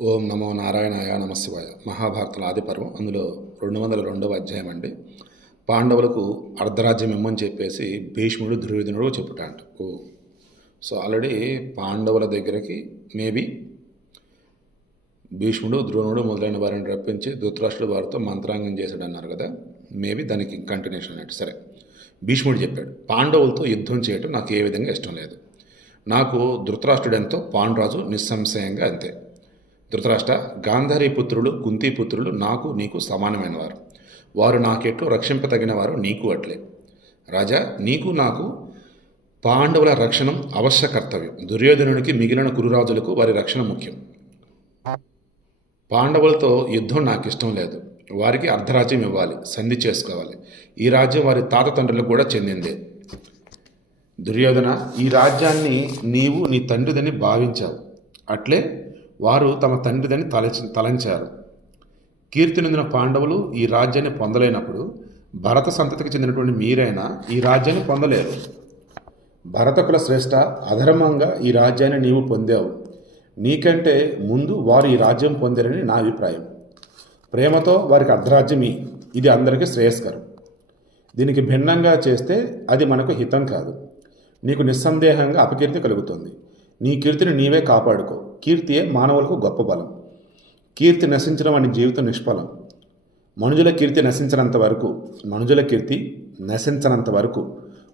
ఓం నమో నారాయణాయ నమశివాయ. మహాభారతుల ఆది పర్వం, అందులో 202వ అధ్యాయం అండి. పాండవులకు అర్ధరాజ్యం ఇమ్మని చెప్పేసి భీష్ముడు దుర్యోధనుడు చెప్పుటాంట. సో ఆల్రెడీ పాండవుల దగ్గరికి మేబీ భీష్ముడు ద్రోణుడు మొదలైన వారిని రప్పించి ధృతరాష్ట్రుడు వారితో మంత్రాంగం చేశాడు అన్నారు కదా. మేబీ దానికి కంటిన్యూషన్ అన్నట్టు. సరే, భీష్ముడు చెప్పాడు, పాండవులతో యుద్ధం చేయటం నాకు ఏ విధంగా ఇష్టం లేదు. నాకు ధృతరాష్ట్రుడు ఎంతో, పాండురాజు నిస్సంశయంగా అంతే. ధృతరాష్ట్ర, గాంధారీ పుత్రులు, కుంతీ పుత్రులు నాకు నీకు సమానమైన వారు. వారు నాకెట్లు రక్షింపతగిన వారు నీకు అట్లే. రాజా, నీకు నాకు పాండవుల రక్షణం అవశ్య కర్తవ్యం. దుర్యోధనునికి మిగిలిన కురురాజులకు వారి రక్షణ ముఖ్యం. పాండవులతో యుద్ధం నాకు ఇష్టం లేదు. వారికి అర్ధరాజ్యం ఇవ్వాలి, సంధి చేసుకోవాలి. ఈ రాజ్యం వారి తాత తండ్రులకు కూడా చెందిందే. దుర్యోధన, ఈ రాజ్యాన్ని నీవు నీ తండ్రిదని భావించావు. అట్లే వారు తమ తండ్రిదని తలంచారు. కీర్తి నొందిన పాండవులు ఈ రాజ్యాన్ని పొందలేనప్పుడు భరత సంతతికి చెందినటువంటి మీరైనా ఈ రాజ్యాన్ని పొందలేరు. భరతకుల శ్రేష్ఠ, అధర్మంగా ఈ రాజ్యాన్ని నీవు పొందావు. నీకంటే ముందు వారు ఈ రాజ్యం పొందారని నా అభిప్రాయం. ప్రేమతో వారికి అర్ధరాజ్యం ఇది అందరికీ శ్రేయస్కరం. దీనికి భిన్నంగా చేస్తే అది మనకు హితం కాదు. నీకు నిస్సందేహంగా అపకీర్తి కలుగుతుంది. నీ కీర్తిని నీవే కాపాడుకో. కీర్తియే మానవులకు గొప్ప బలం. కీర్తి నశించడం అనే జీవితం నిష్ఫలం. మనుజుల కీర్తి నశించనంత వరకు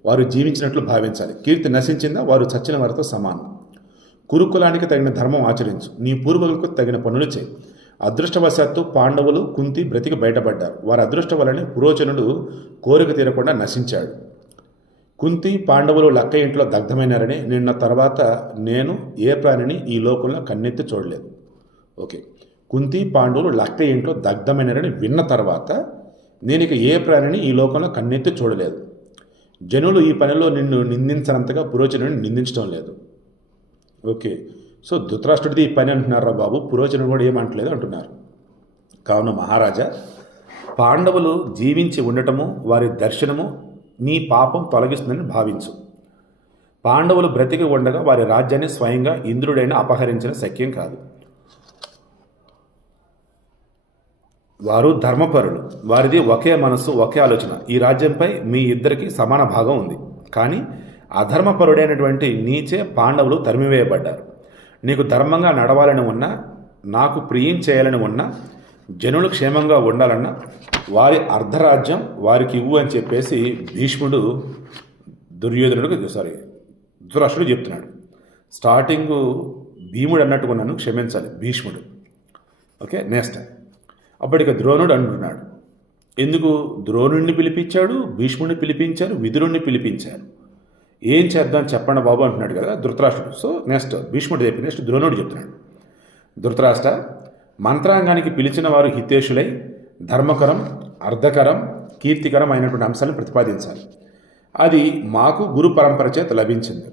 వారు జీవించినట్లు భావించాలి. కీర్తి నశించిందా వారు చచ్చిన వారితో సమానం. కురుకులానికి తగిన ధర్మం ఆచరించు. నీ పూర్వకులకు తగిన పనులు చేయి. అదృష్టవశాత్తు పాండవులు, కుంతి బ్రతికి బయటపడ్డారు. వారి అదృష్టం వలనే పురోచనుడు కోరిక తీరకుండా నశించాడు. కుంతి, పాండవులు లక్క ఇంట్లో దగ్ధమైనారని నిన్న తర్వాత నేను ఏ ప్రాణిని ఈ లోకంలో కన్నెత్తి చూడలేదు. ఓకే, కుంతి, పాండవులు లక్క ఇంట్లో దగ్ధమైనారని విన్న తర్వాత నేను ఇక ఏ ప్రాణిని ఈ లోకంలో కన్నెత్తి చూడలేదు. జనులు ఈ పనిలో నిన్ను నిందించనంతగా పురోచనుడిని నిందించడం లేదు. ఓకే, సో ధృతరాష్ట్రుడిది ఈ పని అంటున్నారా బాబు, పురోచనుడు కూడా ఏమంటలేదు అంటున్నారు. కావున మహారాజా, పాండవులు జీవించి ఉండటము, వారి దర్శనము నీ పాపం తొలగిస్తుందని భావించు. పాండవులు బ్రతికి ఉండగా వారి రాజ్యాన్ని స్వయంగా ఇంద్రుడైనా అపహరించిన శక్యం కాదు. వారు ధర్మపరులు. వారిది ఒకే మనస్సు, ఒకే ఆలోచన. ఈ రాజ్యంపై మీ ఇద్దరికి సమాన భాగం ఉంది. కానీ అధర్మపరుడైనటువంటి నీచే పాండవులు తరిమివేయబడ్డారు. నీకు ధర్మంగా నడవాలని ఉన్నా, నాకు ప్రియం చేయాలని ఉన్నా, జనులు క్షేమంగా ఉండాలన్నా వారి అర్ధరాజ్యం వారికి ఇవ్వు అని చెప్పేసి భీష్ముడు ధృతరాష్ట్రుడు చెప్తున్నాడు. స్టార్టింగు భీముడు అన్నట్టుకున్నాను, క్షమించాలి, భీష్ముడు. ఓకే, నెక్స్ట్ అప్పటికి ద్రోణుడు అంటున్నాడు. ఎందుకు ద్రోణుడిని పిలిపించాడు, భీష్ముడిని పిలిపించారు, విదురుణ్ణి పిలిపించారు. ఏం చేద్దాం చెప్పండి బాబు అంటున్నాడు కదా ధృతరాష్ట్రుడు. సో నెక్స్ట్ భీష్ముడు చెప్పి నెక్స్ట్ ద్రోణుడు చెప్తున్నాడు. ధృతరాష్ట్ర, మంత్రాంగానికి పిలిచిన వారు హితేషులై ధర్మకరం, అర్ధకరం, కీర్తికరం అయినటువంటి అంశాలను ప్రతిపాదించాలి. అది మాకు గురు పరంపర చేత లభించింది.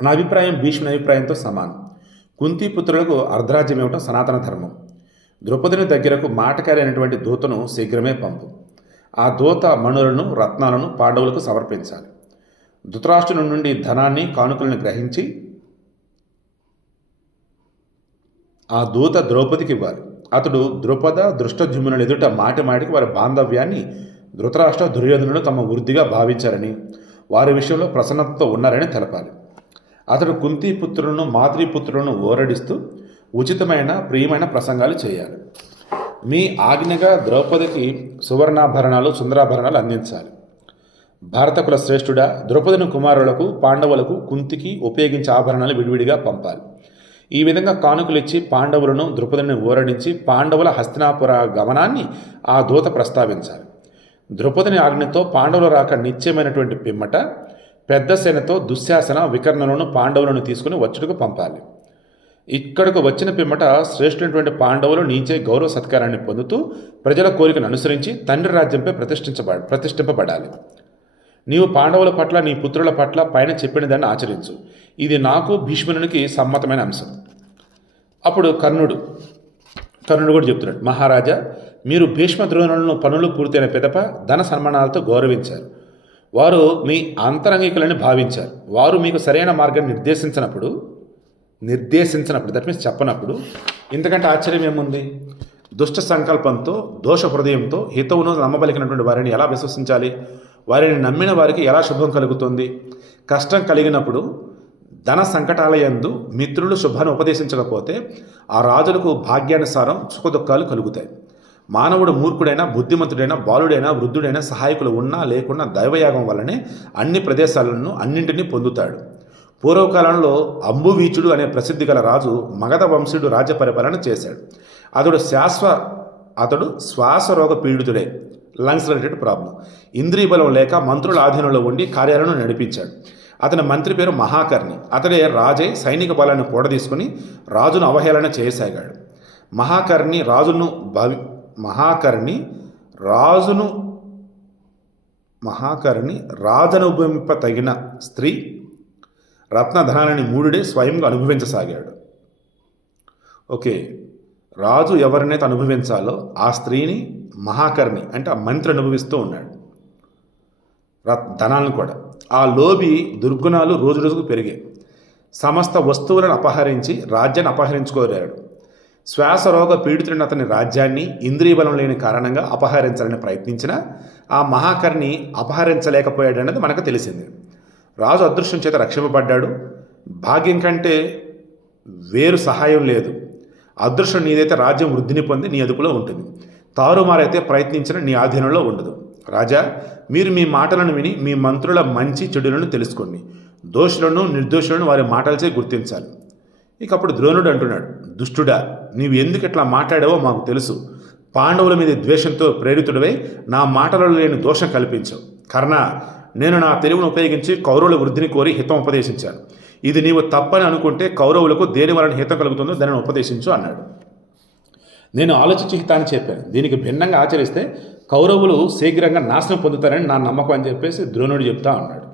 నా అభిప్రాయం భీష్ముని అభిప్రాయంతో సమానం. కుంతి పుత్రులకు అర్ధరాజ్యం ఇవ్వటం సనాతన ధర్మం. ద్రౌపదిని దగ్గరకు మాటకారి అయినటువంటి దూతను శీఘ్రమే పంపు. ఆ దూత మణులను, రత్నాలను పాండవులకు సమర్పించాలి. ధృతరాష్ట్రుని నుండి ధనాన్ని, కానుకలను గ్రహించి ఆ దూత ద్రౌపదికి ఇవ్వాలి. అతడు ద్రుపద, దృష్టజుమ్నుల ఎదుట మాటికి వారి బాంధవ్యాన్ని ధృతరాష్ట్ర, దుర్యోధనుడు తమ వృద్ధిగా భావించారని, వారి విషయంలో ప్రసన్నతతో ఉన్నారని తెలపాలి. అతడు కుంతిపుత్రులను, మాతృపుత్రులను ఓరడిస్తూ ఉచితమైన, ప్రియమైన ప్రసంగాలు చేయాలి. మీ ఆజ్ఞగా ద్రౌపదికి సువర్ణాభరణాలు, సుందరాభరణాలు అందించాలి. భారతకుల శ్రేష్ఠుడా, ద్రౌపదిని కుమారులకు, పాండవులకు, కుంతికి ఉపయోగించే ఆభరణాలు విడివిడిగా పంపాలి. ఈ విధంగా కానుకలు ఇచ్చి పాండవులను, ద్రౌపదిని ఓరడించి పాండవుల హస్తినాపుర గమనాన్ని ఆ దూత ప్రస్తావించాలి. ద్రౌపదిని ఆజ్ఞతో పాండవుల రాక నిశ్చయమైనటువంటి పిమ్మట పెద్ద సేనతో దుశ్శాసన, వికర్ణలను, పాండవులను తీసుకుని వచ్చుటకు పంపాలి. ఇక్కడకు వచ్చిన పిమ్మట శ్రేష్ఠులైనటువంటి పాండవులు నీచే గౌరవ సత్కారాన్ని పొందుతూ ప్రజల కోరికను అనుసరించి తండ్రి రాజ్యంపై ప్రతిష్ఠింపబడాలి. నీవు పాండవుల పట్ల, నీ పుత్రుల పట్ల పైన చెప్పిన దాన్ని ఆచరించు. ఇది నాకు, భీష్మునికి సమ్మతమైన అంశం. అప్పుడు కర్ణుడు కూడా చెప్తున్నాడు. మహారాజా, మీరు భీష్మ ద్రోణులను పనులు పూర్తయిన పిదప ధన సన్మానాలతో గౌరవించారు. వారు మీ అంతరంగికులని భావించారు. వారు మీకు సరైన మార్గాన్ని నిర్దేశించినప్పుడు నిర్దేశించినప్పుడు, దట్ మీన్స్ చెప్పనప్పుడు ఇంతకంటే ఆశ్చర్యం ఏముంది? దుష్ట సంకల్పంతో, దోష హృదయంతో హితవును నమ్మబలికినటువంటి వారిని ఎలా విశ్వసించాలి? వారిని నమ్మిన వారికి ఎలా శుభం కలుగుతుంది? కష్టం కలిగినప్పుడు ధన సంకటాలయందు మిత్రులు శుభాన్ని ఉపదేశించకపోతే ఆ రాజులకు భాగ్యానుసారం సుఖదుఖాలు కలుగుతాయి. మానవుడు మూర్ఖుడైనా, బుద్ధిమంతుడైనా, బాలుడైనా, వృద్ధుడైనా సహాయకులు ఉన్నా లేకున్నా దైవయాగం వల్లనే అన్ని ప్రదేశాలను అన్నింటినీ పొందుతాడు. పూర్వకాలంలో అంబువీచుడు అనే ప్రసిద్ధి గల రాజు మగధ వంశీయుడు రాజ్య పరిపాలన చేశాడు. అతడు శ్వాసరోగ పీడితుడే, లంగ్స్ రిలేటెడ్ ప్రాబ్లం. ఇంద్రియ బలం లేక మంత్రుల ఆధీనంలో ఉండి కార్యాలను నడిపించాడు. అతని మంత్రి పేరు మహాకర్ణి. అతడే రాజై సైనిక బలాన్ని కూడదీసుకుని రాజును అవహేళన చేయసాగాడు. మహాకర్ణి రాజనుభవింప తగిన స్త్రీ రత్నధనాన్ని మూడుడే స్వయంగా అనుభవించసాగాడు. ఓకే, రాజు ఎవరినైతే అనుభవించాలో ఆ స్త్రీని మహాకర్ణి అంటే ఆ మంత్రి అనుభవిస్తూ ఉన్నాడు, ధనాలను కూడా. ఆ లోబి దుర్గుణాలు రోజు రోజుకు పెరిగాయి. సమస్త వస్తువులను అపహరించి రాజ్యాన్ని అపహరించుకోరాడు. శ్వాసరోగ పీడితుడిని అతని రాజ్యాన్ని ఇంద్రియ బలం లేని కారణంగా అపహరించాలని ప్రయత్నించినా ఆ మహాకర్ణి అపహరించలేకపోయాడు అనేది మనకు తెలిసింది. రాజు అదృష్టం చేత రక్షింపబడ్డాడు. భాగ్యం కంటే వేరు సహాయం లేదు. అదృష్టం నీదైతే రాజ్యం వృద్ధిని పొంది నీ అదుపులో ఉంటుంది. తారుమారైతే ప్రయత్నించిన నీ ఆధీనంలో ఉండదు. రాజా, మీరు మీ మాటలను విని మీ మంత్రుల మంచి చెడులను తెలుసుకోండి. దోషులను నిర్దోషులను వారి మాటలచే గుర్తించాలి. ఇక అప్పుడు ద్రోణుడు అంటున్నాడు, దుష్టుడా, నీవు ఎందుకు ఇట్లా మాట్లాడావో మాకు తెలుసు. పాండవుల మీద ద్వేషంతో ప్రేరితుడివై నా మాటలలో లేని దోషం కల్పించావు. కర్ణ, నేను నా తెలివిని ఉపయోగించి కౌరవుల వృద్ధిని కోరి హితం ఉపదేశించాను. ఇది నీవు తప్పని అనుకుంటే కౌరవులకు దేని వలన హితం కలుగుతుందో దానిని ఉపదేశించు అన్నాడు. నేను ఆలోచించి హితాన్ని చెప్పాను. దీనికి భిన్నంగా ఆచరిస్తే కౌరవులు శీఘ్రంగా నాశనం పొందుతారని నా నమ్మకం అని చెప్పేసి ద్రోణుడు చెప్తా ఉన్నాడు.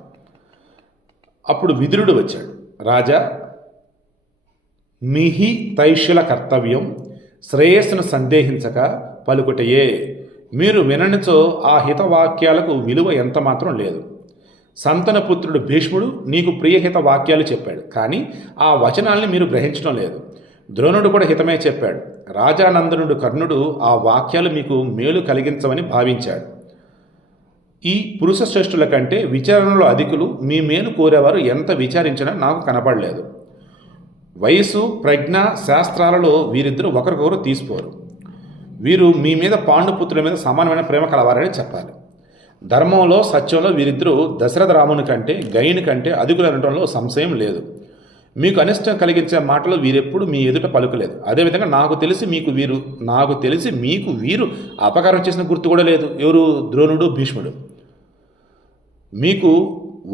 అప్పుడు విదురుడు వచ్చాడు. రాజా, మిహి తైష్యుల కర్తవ్యం శ్రేయస్సును సందేహించక పలుకుటయే. మీరు విననిచో ఆ హితవాక్యాలకు విలువ ఎంత మాత్రం లేదు. సంతనపుత్రుడు భీష్ముడు నీకు ప్రియహిత వాక్యాలు చెప్పాడు, కానీ ఆ వచనాల్ని మీరు గ్రహించడం లేదు. ద్రోణుడు కూడా హితమే చెప్పాడు. రాజానందనుడు కర్ణుడు ఆ వాక్యాలు మీకు మేలు కలిగించవని భావించాడు. ఈ పురుష శ్రేష్ఠుల కంటే విచారణలో అధికులు మీ మేలు కోరేవారు ఎంత విచారించినా నాకు కనపడలేదు. వయసు, ప్రజ్ఞ, శాస్త్రాలలో వీరిద్దరూ ఒకరికొకరు తీసిపోరు. వీరు మీ మీద పాండుపుత్రుల మీద సమానమైన ప్రేమ కలవారని చెప్పాలి. ధర్మంలో, సత్యంలో వీరిద్దరూ దశరథ రాముని కంటే, గయుని కంటే అధికులు అనడంలో సంశయం లేదు. మీకు అనిష్టం కలిగించే మాటలు వీరెప్పుడు మీ ఎదుట పలుకలేదు. అదేవిధంగా నాకు తెలిసి మీకు వీరు అపకారం చేసిన గుర్తు కూడా లేదు. ఎవరు? ద్రోణుడు, భీష్ముడు. మీకు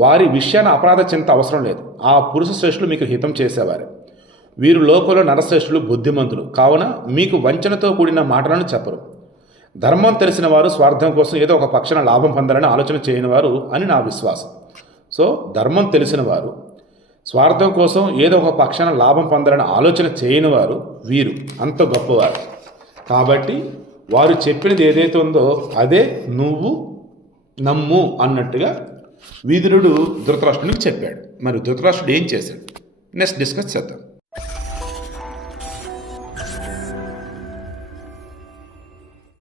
వారి విషయాన్ని అపరాధ చింత అవసరం లేదు. ఆ పురుష శ్రేష్ఠులు మీకు హితం చేసేవారు. వీరు లోకంలో నరశ్రేష్ఠులు, బుద్ధిమంతులు కావున మీకు వంచనతో కూడిన మాటలను చెప్పరు. ధర్మం తెలిసిన వారు స్వార్థం కోసం ఏదో ఒక పక్షాన లాభం పొందాలని ఆలోచన చేయని వారు అని నా విశ్వాసం. సో ధర్మం తెలిసిన వారు స్వార్థం కోసం ఏదో ఒక పక్షాన లాభం పొందాలని ఆలోచన చేయని వారు వీరు అంత గొప్పవారు. కాబట్టి వారు చెప్పినది ఏదైతే ఉందో అదే నువ్వు నమ్ము అన్నట్టుగా విదురుడు ధృతరాష్ట్రునికి చెప్పాడు. మరి ధృతరాష్ట్రుడు ఏం చేశాడు? నెక్స్ట్ డిస్కస్ చేద్దాం.